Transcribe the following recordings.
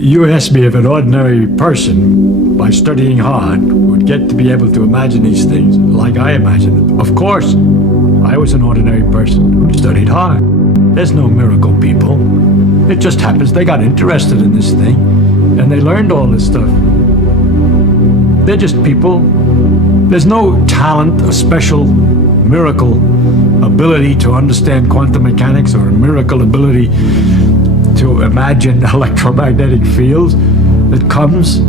You asked me if an ordinary person, by studying hard, would get to be able to imagine these things like I imagine them. Of course, I was an ordinary person who studied hard. There's no miracle people. It just happens they got interested in this thing, and they learned all this stuff. They're just people. There's no talent, a special miracle ability to understand quantum mechanics or a miracle ability to imagine electromagnetic fields that comes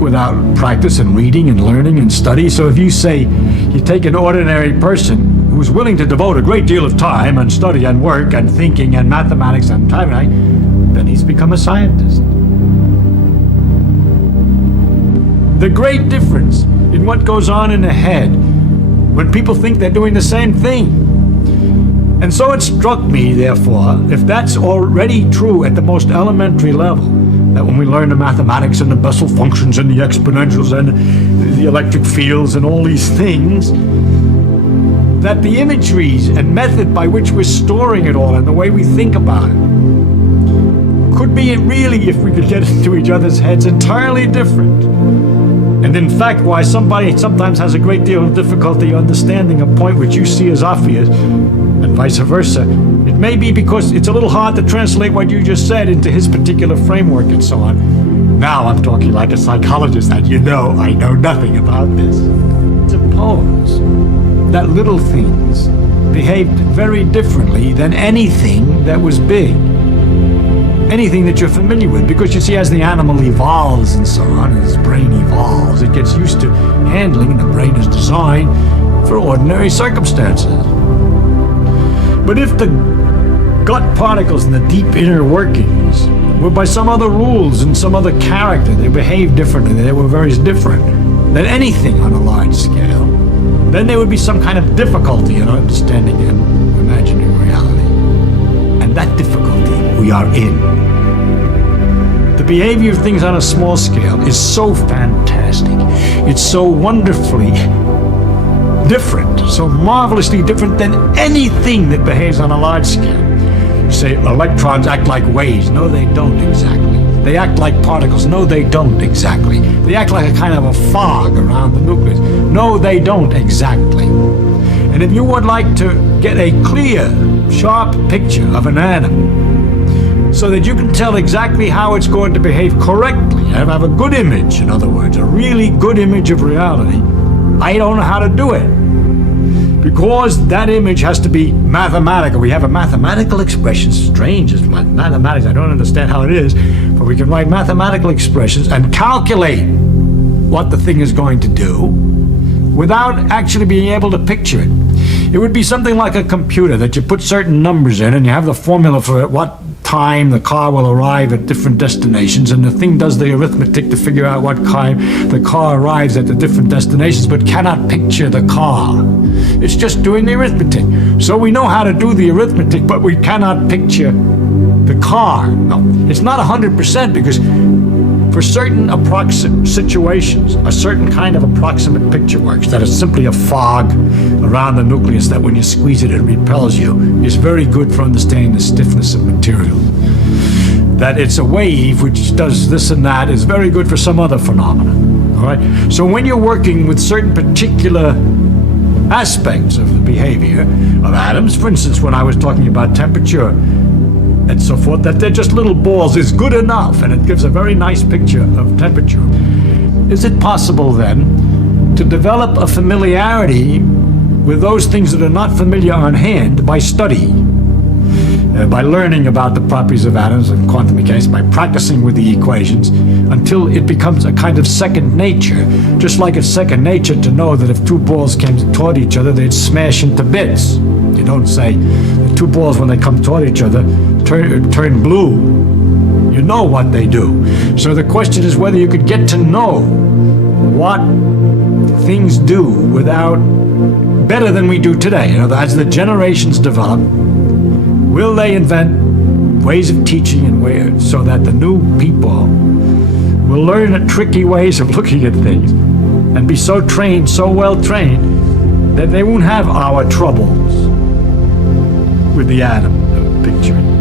without practice and reading and learning and study. So if you say you take an ordinary person who's willing to devote a great deal of time and study and work and thinking and mathematics and time, then he's become a scientist. The great difference in what goes on in the head when people think they're doing the same thing. And so it struck me, therefore, if that's already true at the most elementary level, that when we learn the mathematics and the Bessel functions and the exponentials and the electric fields and all these things, that the imageries and method by which we're storing it all and the way we think about it could be really, if we could get into each other's heads, entirely different. And in fact, why somebody sometimes has a great deal of difficulty understanding a point which you see as obvious, and vice versa, it may be because it's a little hard to translate what you just said into his particular framework and so on. Now I'm talking like a psychologist, and you know I know nothing about this. Suppose that little things behaved very differently than anything that was big. Anything that you're familiar with, because you see, as the animal evolves and so on, as its brain evolves, it gets used to handling, the brain is designed for ordinary circumstances. But if the gut particles and the deep inner workings were by some other rules and some other character, they behaved differently, they were very different than anything on a large scale, then there would be some kind of difficulty in understanding and imagining reality. And that difficulty we are in. The behavior of things on a small scale is so fantastic. It's so wonderfully different, so marvelously different than anything that behaves on a large scale. You say electrons act like waves. No, they don't exactly. They act like particles. No, they don't exactly. They act like a kind of a fog around the nucleus. No, they don't exactly. And if you would like to get a clear, sharp picture of an atom, so that you can tell exactly how it's going to behave correctly, and have a good image, in other words, a really good image of reality, I don't know how to do it. Because that image has to be mathematical. We have a mathematical expression, strange as mathematics, I don't understand how it is, but we can write mathematical expressions and calculate what the thing is going to do without actually being able to picture it. It would be something like a computer that you put certain numbers in and you have the formula for at what time the car will arrive at different destinations, and the thing does the arithmetic to figure out what time the car arrives at the different destinations, but cannot picture the car. It's just doing the arithmetic. So we know how to do the arithmetic, but we cannot picture the car. No, it's not 100%, because for certain approximate situations, a certain kind of approximate picture works. That is simply a fog around the nucleus that when you squeeze it, it repels you. Is very good for understanding the stiffness of material. That it's a wave which does this and that is very good for some other phenomenon. All right. So when you're working with certain particular aspects of the behavior of atoms, for instance, when I was talking about temperature and so forth, that they're just little balls is good enough, and it gives a very nice picture of temperature. Is it possible then to develop a familiarity with those things that are not familiar on hand by study, by learning about the properties of atoms and quantum mechanics, by practicing with the equations until it becomes a kind of second nature, just like it's second nature to know that if two balls came toward each other, they'd smash into bits. You don't say the two balls, when they come toward each other, turn blue. You know what they do. So the question is whether you could get to know what things do without better than we do today. You know, as the generations develop, will they invent ways of teaching and ways so that the new people will learn tricky ways of looking at things and be so trained, so well trained, that they won't have our troubles with the atom picturing.